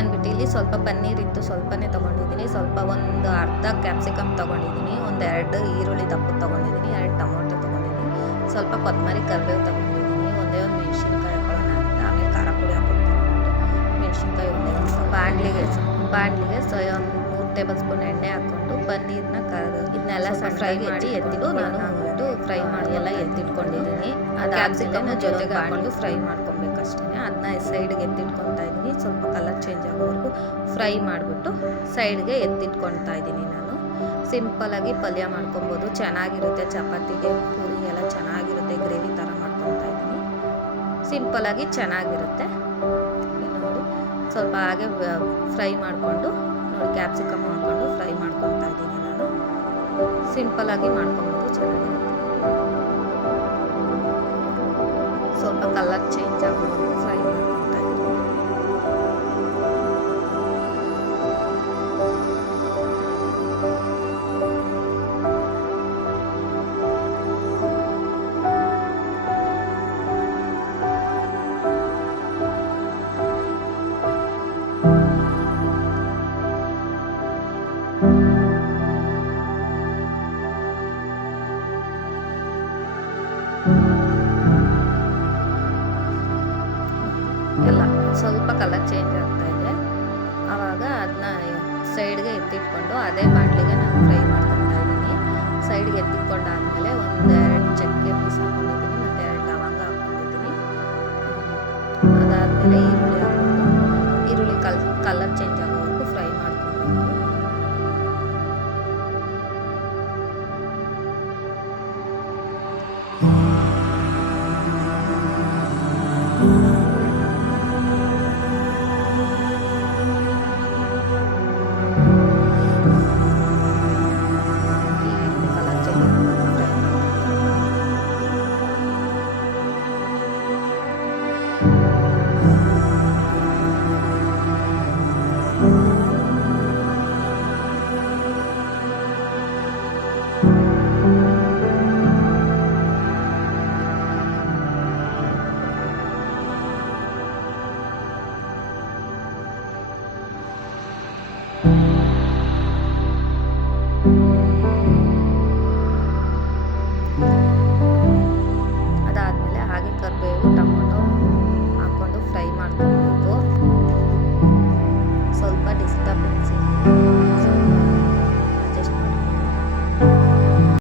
ಅಂದ್ಬಿಟ್ಟು ಇಲ್ಲಿ ಸ್ವಲ್ಪ ಪನ್ನೀರ್ ಇತ್ತು, ಸ್ವಲ್ಪನೇ ತೊಗೊಂಡಿದ್ದೀನಿ. ಸ್ವಲ್ಪ ಒಂದು ಅರ್ಧ ಕ್ಯಾಪ್ಸಿಕಮ್ ತೊಗೊಂಡಿದ್ದೀನಿ, ಒಂದು 2 ಈರುಳ್ಳಿ ದಪ್ಪು ತೊಗೊಂಡಿದ್ದೀನಿ, 2 ಟೊಮೊಟೊ ತೊಗೊಂಡಿದ್ದೀನಿ, ಸ್ವಲ್ಪ ಕೊತ್ತಂಬರಿ ಕರಿಬೇವು ತೊಗೊಂಡಿದ್ದೀನಿ, ಒಂದೇ ಒಂದು ಮೆಣಸಿನ್ಕಾಯಿ ಹಾಕೊಳ್ಳೋಣ ಅಂತ. ಆಮೇಲೆ ಖಾರ ಪುಡಿ ಹಾಕ್ಬಿಟ್ಟು ಮೆಣಸಿನ್ಕಾಯಿ ಒಂದೇ ಒಂದು ಬಾಣಲಿಗೆ ಒಂದು 3 ಟೇಬಲ್ ಸ್ಪೂನ್ ಎಣ್ಣೆ ಹಾಕ್ಕೊಂಡು ಪನ್ನೀರ್ನ ಇದನ್ನೆಲ್ಲ ಫ್ರೈ ಮಾಡಿ ಎತ್ತಿಟ್ಟು ನಾನು ಫ್ರೈ ಮಾಡಿ ಎಲ್ಲ ಎತ್ತಿಟ್ಕೊಂಡಿದ್ದೀನಿ. ಅದು ಕ್ಯಾಪ್ಸಿಕಮ್ ಜೊತೆಗೆ ಹಾಕೊಂಡು ಫ್ರೈ ಮಾಡ್ಕೊಬೇಕಷ್ಟೇ. ಅದನ್ನ ಸೈಡ್ಗೆ ಎತ್ತಿಟ್ಕೊತಾ ಇದ್ದೀನಿ. ಸ್ವಲ್ಪ ಕಲರ್ ಚೇಂಜ್ ಆಗೋವರೆಗೂ ಫ್ರೈ ಮಾಡಿಬಿಟ್ಟು ಸೈಡ್ಗೆ ಎತ್ತಿಟ್ಕೊತಾ ಇದ್ದೀನಿ. ನಾನು ಸಿಂಪಲಾಗಿ ಪಲ್ಯ ಮಾಡ್ಕೊಬೋದು, ಚೆನ್ನಾಗಿರುತ್ತೆ. ಚಪಾತಿಗೆ ಪೂರಿಗೆಲ್ಲ ಚೆನ್ನಾಗಿರುತ್ತೆ. ಗ್ರೇವಿ ಥರ ಮಾಡ್ಕೊತಾ ಇದ್ದೀನಿ. ಸಿಂಪಲಾಗಿ ಚೆನ್ನಾಗಿರುತ್ತೆ. ನೋಡಿ ಸ್ವಲ್ಪ ಹಾಗೆ ಫ್ರೈ ಮಾಡಿಕೊಂಡು ನೋಡಿ ಕ್ಯಾಪ್ಸಿಕಮ್ ಹಾಕ್ಕೊಂಡು ಫ್ರೈ ಮಾಡ್ಕೊತಾ ಇದ್ದೀನಿ. ನಾನು ಸಿಂಪಲಾಗಿ ಮಾಡ್ಕೊಬೋದು, ಚೆನ್ನಾಗಿರುತ್ತೆ. ಸ್ವಲ್ಪ ಕಲರ್ ಚೇಂಜ್ ಆಗೋವರೆಗೂ ಫ್ರೈ ಮಾಡ್ಕೊತಾ ಇದ್ದೀನಿ. ಎಲ್ಲ ಸ್ವಲ್ಪ ಕಲರ್ ಚೇಂಜ್ ಆಗ್ತಾ ಇದೆ. ಆವಾಗ ಅದನ್ನ ಸೈಡ್ಗೆ ಎತ್ತಿಟ್ಕೊಂಡು ಅದೇ ಬಾಣಲಿಗೆ ನಾನು ಫ್ರೈ ಮಾಡ್ಕೊತಾ ಇದ್ದೀನಿ. ಸೈಡ್ಗೆ ಎತ್ತಿಟ್ಕೊಂಡು